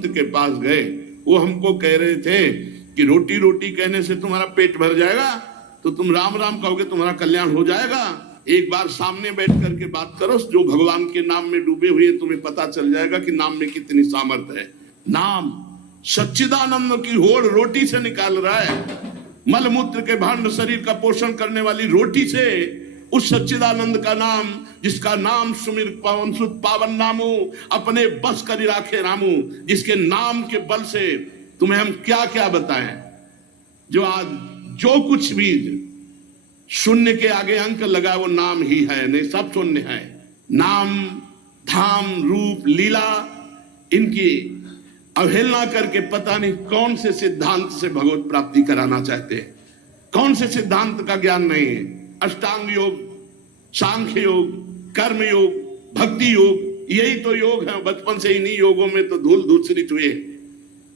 संत के पास गए, वो हमको कह रहे थे कि रोटी रोटी कहने से तुम्हारा पेट भर जाएगा, तो तुम राम राम कहोगे तुम्हारा कल्याण हो जाएगा। एक बार सामने बैठ करके बात करो, जो भगवान के नाम में डूबे हुए तुम्हें पता चल जाएगा कि नाम में कितनी सामर्थ्य है। नाम सच्चिदानंद की होड़ रोटी से निकाल रहा है, मलमूत्र के भांड शरीर का पोषण करने वाली रोटी से उस सच्चिदानंद का नाम, जिसका नाम सुमिर पवन सुत पावन नामू, अपने बस कर राखे रामू, जिसके नाम के बल से तुम्हें हम क्या क्या बताएं। जो आज जो कुछ भी शून्य के आगे अंक लगा वो नाम ही है, नहीं सब शून्य है। नाम धाम रूप लीला इनकी अवहेलना करके पता नहीं कौन से सिद्धांत से भगवत प्राप्ति कराना चाहते हैं, कौन से सिद्धांत का ज्ञान नहीं है। अष्टांग योग, सांख्य योग, कर्म योग, भक्ति योग, यही तो योग है। बचपन से इन्हीं योगों में तो धूल धूसरित हुए,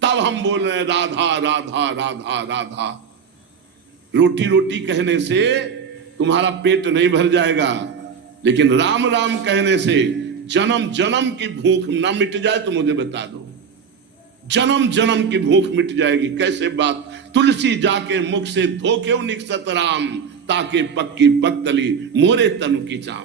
तब हम बोल रहे हैं राधा राधा राधा राधा। रोटी रोटी कहने से तुम्हारा पेट नहीं भर जाएगा, लेकिन राम राम कहने से जन्म जन्म की भूख ना मिट जाए तो मुझे बता दो, जन्म जन्म की भूख मिट जाएगी। कैसे बात, तुलसी जाके मुख से धोके निकसत राम, ताके पक्की पक्तली मोरे तनु की चाम।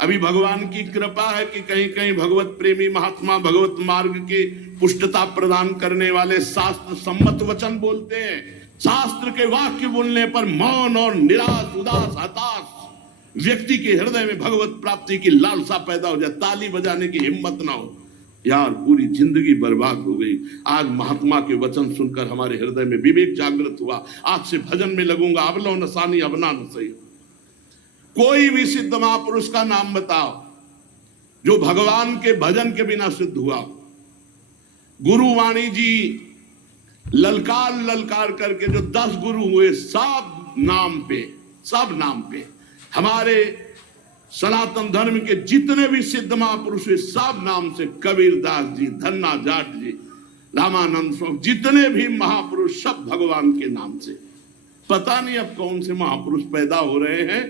अभी भगवान की कृपा है कि कहीं कहीं भगवत प्रेमी महात्मा भगवत मार्ग की पुष्टता प्रदान करने वाले शास्त्र सम्मत वचन बोलते हैं। शास्त्र के वाक्य बोलने पर मौन और निराश उदास हताश व्यक्ति के हृदय में भगवत प्राप्ति की लालसा पैदा हो जाए, ताली बजाने की हिम्मत ना हो। यार पूरी जिंदगी बर्बाद हो गई। आज महात्मा के वचन सुनकर हमारे हृदय में विवेक जागृत हुआ, आज से भजन में लगूंगा। अब लो नसानी अबना न सही। कोई भी सिद्ध महापुरुष का नाम बताओ जो भगवान के भजन के बिना सिद्ध हुआ। गुरुवाणी जी ललकार ललकार करके जो 10 गुरु हुए, सब नाम पे हमारे सनातन धर्म के जितने भी सिद्ध महापुरुष हुए सब नाम से। कबीरदास जी, धन्ना जाट जी, रामानंद स्वामी, जितने भी महापुरुष सब भगवान के नाम से। पता नहीं अब कौन से महापुरुष पैदा हो रहे हैं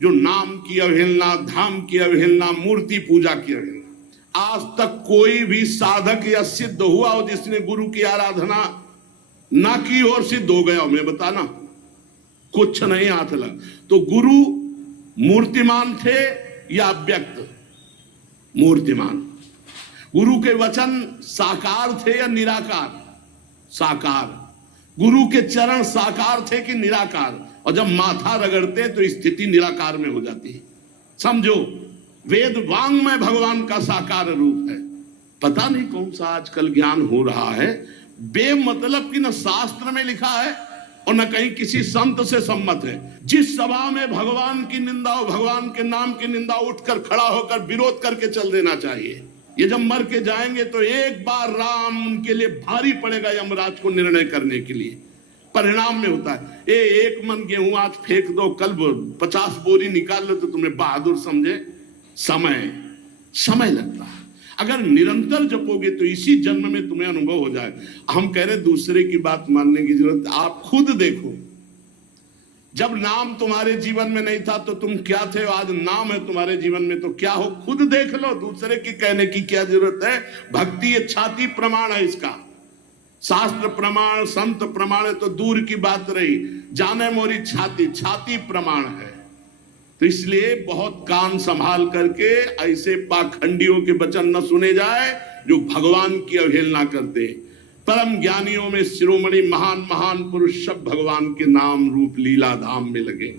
जो नाम की अवहेलना, धाम की अवहेलना, मूर्ति पूजा की अवहेलना। आज तक कोई भी साधक या सिद्ध हुआ हो जिसने गुरु की आराधना ना की और सिद्ध हो गया हो, मैं बताना कुछ नहीं हाथ लग। तो गुरु मूर्तिमान थे या अव्यक्त? मूर्तिमान। गुरु के वचन साकार थे या निराकार? साकार। गुरु के चरण साकार थे कि निराकार? और जब माथा रगड़ते तो स्थिति निराकार में हो जाती है। समझो, वेद वांग में भगवान का साकार रूप है। पता नहीं कौन सा आजकल ज्ञान हो रहा है, बेमतलब की न शास्त्र में लिखा है और न कहीं किसी संत से सम्मत है। जिस सभा में भगवान की निंदा हो, भगवान के नाम की निंदा, उठकर खड़ा होकर विरोध करके चल देना चाहिए। ये जब मर के जाएंगे तो एक बार राम उनके लिए भारी पड़ेगा यमराज को निर्णय करने के लिए। परिणाम में होता है एक मन गेहूं आज फेंक दो, कल 50 बोरी निकाल लो तो तुम्हें बहादुर समझे। समय लगता है। अगर निरंतर जपोगे तो इसी जन्म में तुम्हें अनुभव हो जाए। हम कह रहे दूसरे की बात मानने की जरूरत, आप खुद देखो। जब नाम तुम्हारे जीवन में नहीं था तो तुम क्या थे, आज नाम है तुम्हारे जीवन में तो क्या हो, खुद देख लो। दूसरे की कहने की क्या जरूरत है। भक्ति ये छाती प्रमाण है इसका। शास्त्र प्रमाण, संत प्रमाण है तो दूर की बात रही, जाने मोरी छाती प्रमाण है। तो इसलिए बहुत कान संभाल करके ऐसे पाखंडियों के वचन न सुने जाए जो भगवान की अवहेलना करते। परम ज्ञानियों में शिरोमणि महान महान पुरुष सब भगवान के नाम रूप लीला धाम में लगे।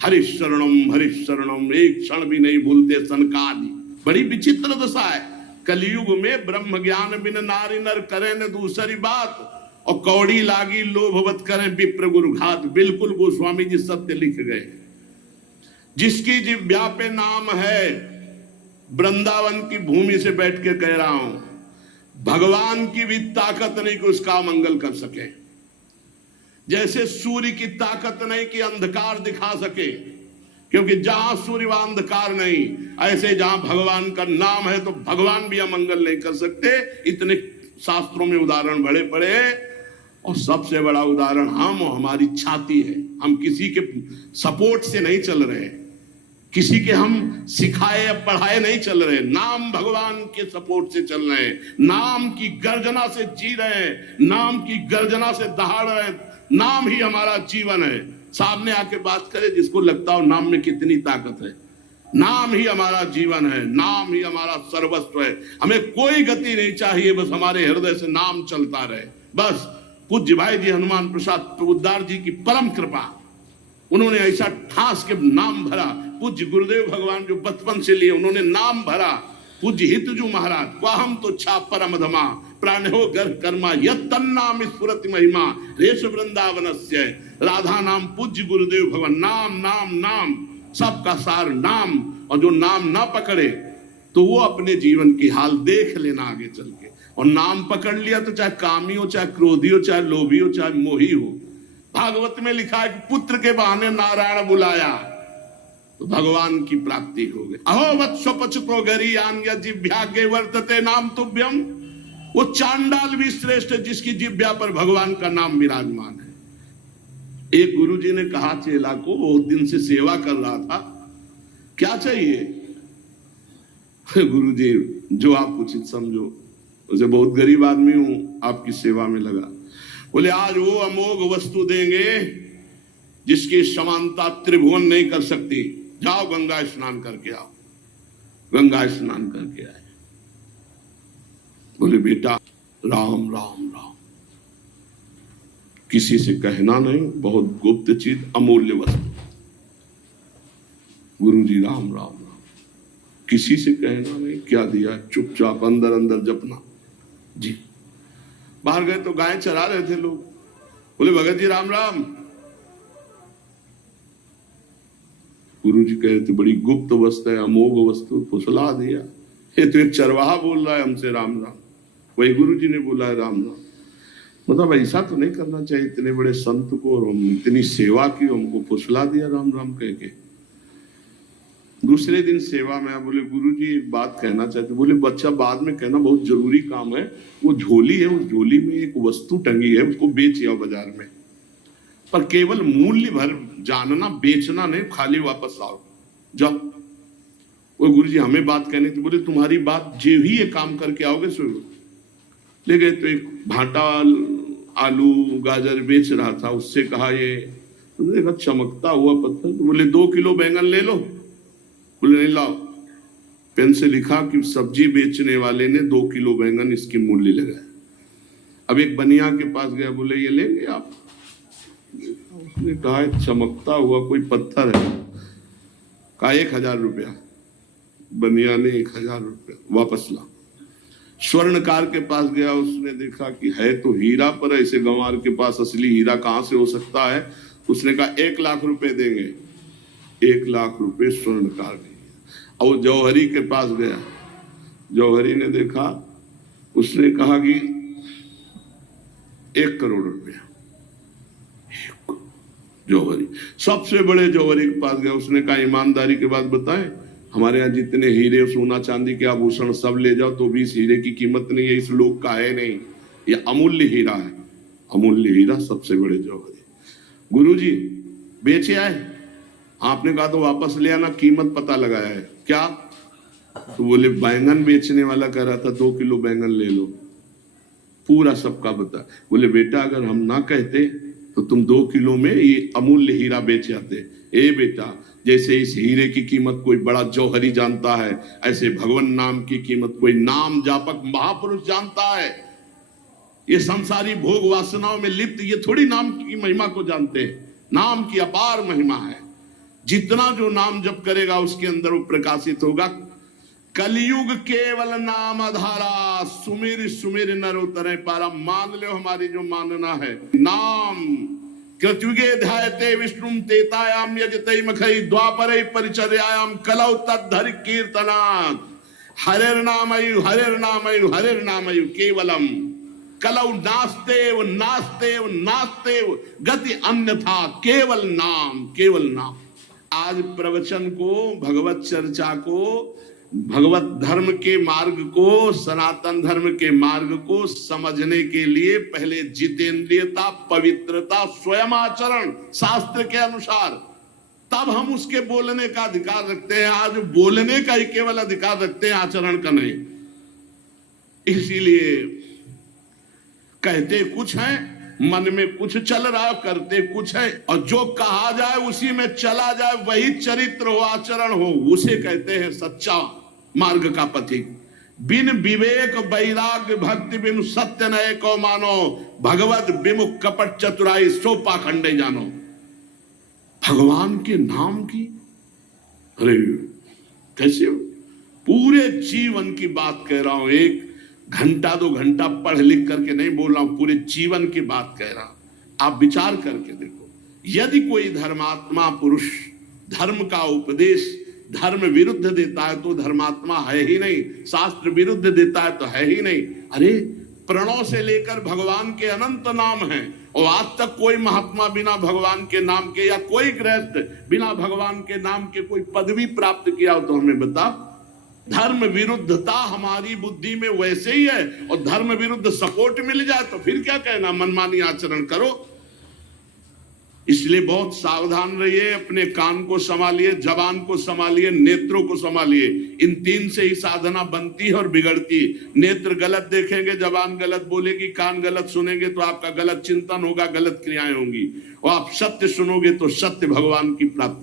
हरिशरणम एक क्षण भी नहीं भूलते सनकादि। बड़ी विचित्र दशा है। कलयुग में ब्रह्म ज्ञान बिन नारी नर करें न दूसरी बात, और कौड़ी लागी लोभवत करें विप्र गुरु घात। बिल्कुल गोस्वामी जी सत्य लिख गए। जिसकी जिह्वा पे नाम है, वृंदावन की भूमि से बैठ के कह रहा हूं, भगवान की भी ताकत नहीं कि उसका मंगल कर सके। जैसे सूर्य की ताकत नहीं कि अंधकार दिखा सके, क्योंकि जहां सूर्य वहां अंधकार नहीं, ऐसे जहां भगवान का नाम है तो भगवान भी अमंगल नहीं कर सकते। इतने शास्त्रों में उदाहरण बड़े पड़े हैं, और सबसे बड़ा उदाहरण हम और हमारी छाती है। हम किसी के सपोर्ट से नहीं चल रहे। किसी के हम सिखाए या पढ़ाए नहीं चल रहे, नाम भगवान के सपोर्ट से चल रहे हैं, नाम की गर्जना से जी रहे हैं, नाम की गर्जना से दहाड़ रहे हैं। नाम ही हमारा जीवन है। सामने आके बात करे जिसको लगता हो नाम में कितनी ताकत है। नाम ही हमारा जीवन है, नाम ही हमारा सर्वस्व है। हमें कोई गति नहीं चाहिए, बस हमारे हृदय से नाम चलता रहे। बस पूज्य भाई जी हनुमान प्रसाद प्रबुद्धार जी की परम कृपा, उन्होंने ऐसा ठास के नाम भरा। पूज्य गुरुदेव भगवान जो बचपन से लिए उन्होंने नाम भरा। पूज्य हितजू महाराज क्वाहम तो छा परम धमा प्राण हो घर कर्मा यद तन्नाम स्फुरति महिमा रेश वृंदावनस्य। राधा नाम पूज्य गुरुदेव भगवान, नाम नाम नाम, सबका सार नाम। और जो नाम ना पकड़े तो वो अपने जीवन की हाल देख लेना आगे चल के। और नाम पकड़ लिया तो चाहे कामी हो, चाहे क्रोधी हो, चाहे लोभी हो, चाहे मोही हो। भागवत में लिखा है कि पुत्र के बहाने नारायण बुलाया तो भगवान की प्राप्ति हो गई। अहो वत्सो पचतो गरीयान या जिह्वा के वर्तते नाम तुभ्यम। वो चांडाल भी श्रेष्ठ है जिसकी जिह्वा पर भगवान का नाम विराजमान है। एक गुरुजी ने कहा चेला को, बहुत दिन से सेवा कर रहा था, क्या चाहिए? गुरुजी जो आप उचित समझो। उसे बहुत गरीब आदमी हूं, आपकी सेवा में लगा। बोले आज वो अमोघ वस्तु देंगे जिसकी समानता त्रिभुवन नहीं कर सकती। जाओ गंगा स्नान करके आओ। गंगा स्नान करके आए। बोले बेटा राम राम राम, किसी से कहना नहीं, बहुत गुप्त चीज, अमूल्य वस्तु। गुरुजी राम राम राम, किसी से कहना नहीं। क्या दिया? चुपचाप अंदर अंदर जपना जी। बाहर गए तो गाय चरा रहे थे लोग। बोले भगत जी राम राम। गुरु जी कह रहे थे बड़ी गुप्त वस्तु है, अमोघ वस्तु, फुसला दिया। ये तो एक चरवाहा बोल रहा है हमसे राम राम। वही गुरु जी ने बोला है राम राम। मतलब ऐसा तो नहीं करना चाहिए, इतने बड़े संत को और हम इतनी सेवा की, हमको फुसला दिया राम राम कह के। दूसरे दिन सेवा में बोले गुरुजी एक बात कहना चाहते। बोले बच्चा बाद में कहना, बहुत जरूरी काम है। वो झोली है, उस झोली में एक वस्तु टंगी है, उसको बेच आओ बाजार में, पर केवल मूल्य भर जानना, बेचना नहीं, खाली वापस आओ जाओ। वो गुरुजी हमें बात कहने थी। बोले तुम्हारी बात जे ही ये काम करके आओगे सो। ले गए तो एक भाटा आलू गाजर बेच रहा था, उससे कहा ये तो देखा चमकता हुआ पत्थर। तो बोले 2 किलो बैंगन ले लो। बोले नहीं लाओ। पेन से लिखा कि सब्जी बेचने वाले ने 2 किलो बैंगन इसकी मूल्य लगाया। अब एक बनिया के पास गया, बोले ये लेंगे आप? उसने कहा चमकता हुआ कोई पत्थर है। कहा 1000 रुपया। बनिया ने 1000 रुपया वापस ला। स्वर्णकार के पास गया, उसने देखा कि है तो हीरा, पर ऐसे गंवार के पास असली हीरा कहां से हो सकता है। उसने कहा 1 लाख रुपए देंगे। 1 लाख रुपए स्वर्णकार ने। और जौहरी के पास गया, जौहरी ने देखा, उसने कहा कि 1 करोड़ रुपया। जौहरी सबसे बड़े जौहरी के पास गया, उसने कहा ईमानदारी के बाद बताएं, हमारे यहाँ जितने हीरे सोना चांदी के आभूषण सब ले जाओ तो भी इस हीरे की कीमत नहीं है, इस लोक का है नहीं, ये अमूल्य हीरा है। अमूल्य हीरा सबसे बड़े जौहरी। गुरुजी बेचे आए। आपने कहा तो वापस ले आना, कीमत पता लगाया है। क्या? तो बोले बैंगन बेचने वाला कह रहा था 2 किलो बैंगन ले लो। पूरा सबका बता। बोले बेटा अगर हम ना कहते तो तुम 2 किलो में ये अमूल्य हीरा बेच आते। ए बेटा, जैसे इस हीरे की कीमत कोई बड़ा जौहरी जानता है, ऐसे भगवान नाम की कीमत कोई नाम जापक महापुरुष जानता है। ये संसारी भोग वासनाओं में लिप्त ये थोड़ी नाम की महिमा को जानते हैं। नाम की अपार महिमा है। जितना जो नाम जप करेगा उसके अंदर वो प्रकाशित होगा। कलयुग केवल नाम आधारा, सुमिर सुमिर नर उतरे पारा। मान लो हमारी जो मानना है, नाम कृत्युगे ध्यायते विष्णुम तेतायाम यजते मखई द्वापरे परिचर्यायाम कलौ तद्धर कीर्तनात्। हरिर्नामयु हरिर्नामयु हरिर्नामयु केवलम कलौ नास्तेव नास्तेव नास्तेव गति अन्यथा केवल नाम, केवल नाम। आज प्रवचन को, भगवत चर्चा को, भगवत धर्म के मार्ग को, सनातन धर्म के मार्ग को समझने के लिए पहले जितेंद्रियता, पवित्रता, स्वयं आचरण शास्त्र के अनुसार, तब हम उसके बोलने का अधिकार रखते हैं। आज बोलने का ही केवल अधिकार रखते हैं, आचरण का नहीं। इसीलिए कहते कुछ है, मन में कुछ चल रहा है, करते कुछ है, और जो कहा जाए उसी में चला जाए, वही चरित्र हो, आचरण हो, उसे कहते हैं सच्चा मार्ग का पथिक। बिन विवेक वैराग्य भक्ति बिन सत्य नए को मानो, भगवत विमुख कपट चतुराई सो पाखंडे जानो। भगवान के नाम की, अरे कैसे पूरे जीवन की बात कह रहा हूं, एक घंटा 2 घंटा पढ़ लिख करके नहीं बोल रहा हूं, पूरे जीवन की बात कह रहा हूं। आप विचार करके देखो, यदि कोई धर्मात्मा पुरुष धर्म का उपदेश धर्म विरुद्ध देता है तो धर्मात्मा है ही नहीं, शास्त्र विरुद्ध देता है तो है ही नहीं। अरे प्रणव से लेकर भगवान के अनंत नाम हैं, और आज तक कोई महात्मा बिना भगवान के नाम के, या कोई गृहस्थ बिना भगवान के नाम के कोई पदवी प्राप्त किया हो तो हमें बता। धर्म विरुद्धता हमारी बुद्धि में वैसे ही है, और धर्म विरुद्ध सपोर्ट मिल जाए तो फिर क्या कहना, मनमानी आचरण करो। इसलिए बहुत सावधान रहिए, अपने कान को संभालिए, जबान को संभालिए, नेत्रों को संभालिए। इन 3 से ही साधना बनती है और बिगड़ती। नेत्र गलत देखेंगे, जबान गलत बोलेगी, कान गलत सुनेंगे तो आपका गलत चिंतन होगा, गलत क्रियाएं होंगी, और आप सत्य सुनोगे तो सत्य भगवान की प्राप्ति